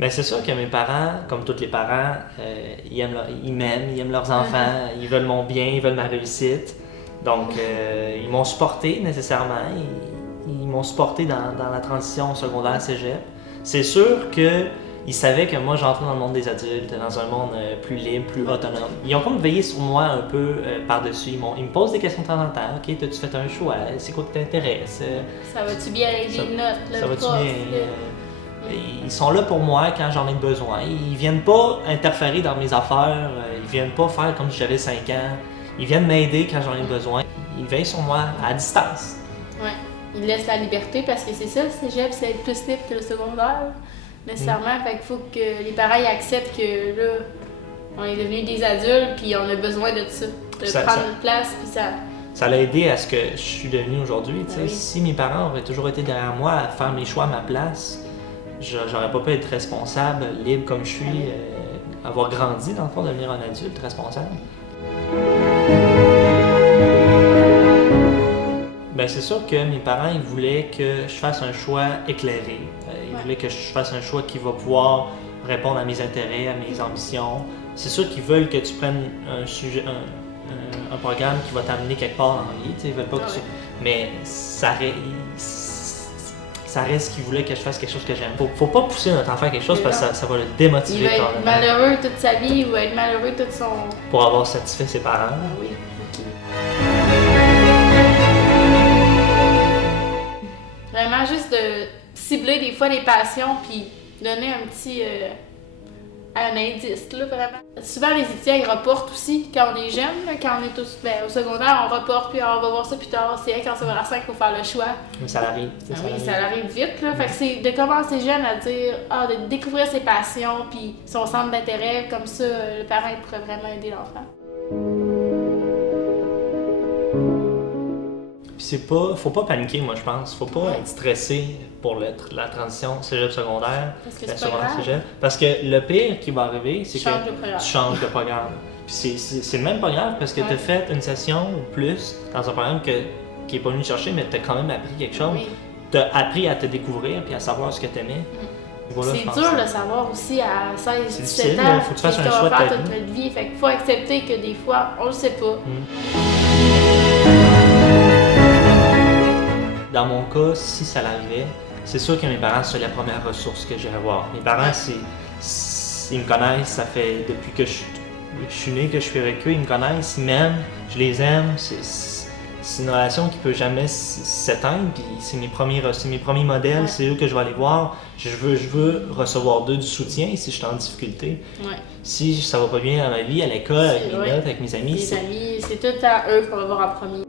Ben, c'est sûr que mes parents, comme tous les parents, ils m'aiment, ils aiment leurs enfants, ils veulent mon bien, ils veulent ma réussite. Donc, ils m'ont supporté nécessairement. Ils m'ont supporté dans la transition secondaire cégep. C'est sûr qu'ils savaient que moi, j'entrais dans le monde des adultes, dans un monde plus libre, plus autonome. Ils ont comme veillé sur moi un peu par-dessus. Ils me posent des questions de temps en temps. OK, t'as-tu fait un choix? C'est quoi qui t'intéresse? Ça va-tu bien avec les notes? Ça va-tu bien? Ils sont là pour moi quand j'en ai besoin. Ils viennent pas interférer dans mes affaires. Ils viennent pas faire comme si j'avais 5 ans. Ils viennent m'aider quand j'en ai besoin. Ils veillent sur moi à distance. Ouais. Ils laissent la liberté parce que c'est ça, le cégep, c'est être plus libre que le secondaire. Nécessairement. Fait qu'il faut que les parents acceptent que là, on est devenus des adultes puis on a besoin de ça. De prendre une place puis ça. Ça l'a aidé à ce que je suis devenu aujourd'hui. Oui. Si mes parents auraient toujours été derrière moi à faire mes choix à ma place, j'aurais pas pu être responsable, libre comme je suis, avoir grandi dans le fond, devenir un adulte responsable. Ben, c'est sûr que mes parents ils voulaient que je fasse un choix éclairé. Ils voulaient que je fasse un choix qui va pouvoir répondre à mes intérêts, à mes ambitions. C'est sûr qu'ils veulent que tu prennes un sujet, un programme qui va t'amener quelque part dans la vie. Ils veulent pas que tu... Mais ça reste qu'ils voulaient que je fasse quelque chose que j'aime. Faut pas pousser notre enfant à quelque chose parce que ça va le démotiver. Il va être malheureux toute sa vie ou être malheureux toute son... Pour avoir satisfait ses parents. Oui, ok. Vraiment juste de cibler des fois les passions puis donner un petit... un indice, là, vraiment. Souvent, les étudiants, ils reportent aussi quand on est jeune, là, quand on est au secondaire, on reporte, puis on va voir ça plus tard. C'est quand on va à 5 qu'il faut faire le choix. Mais ça arrive. Ça arrive vite, là. Fait que c'est de commencer jeune à dire, de découvrir ses passions, puis son centre d'intérêt, comme ça, le parent pourrait vraiment aider l'enfant. Faut pas paniquer, moi, je pense. Faut pas être stressé pour la transition cégep-secondaire. Parce que c'est pas grave. Cégep. Parce que le pire qui va arriver, c'est que tu changes de programme. Puis c'est même pas grave parce que tu as fait une session ou plus dans un programme qui est pas venu chercher, mais tu as quand même appris quelque chose. Oui. Tu as appris à te découvrir puis à savoir ce que tu aimais. Voilà, c'est dur de savoir aussi à 16-17 ans. Faut que tu fasses un choix de ta vie. Toute notre vie. Fait qu'il faut accepter que des fois, on le sait pas. Dans mon cas, si ça l'arrivait, c'est sûr que mes parents sont la première ressource que j'irais voir. Mes parents, ils me connaissent, ça fait depuis que je suis né, que je suis avec eux, ils me connaissent, ils m'aiment, je les aime. C'est une relation qui peut jamais s'éteindre, puis c'est mes premiers modèles, c'est eux que je vais aller voir. Je veux recevoir d'eux du soutien si je suis en difficulté. Si ça va pas bien dans ma vie, à l'école, avec mes notes, avec mes amis. Les amis, c'est tout à eux qu'on va voir en premier.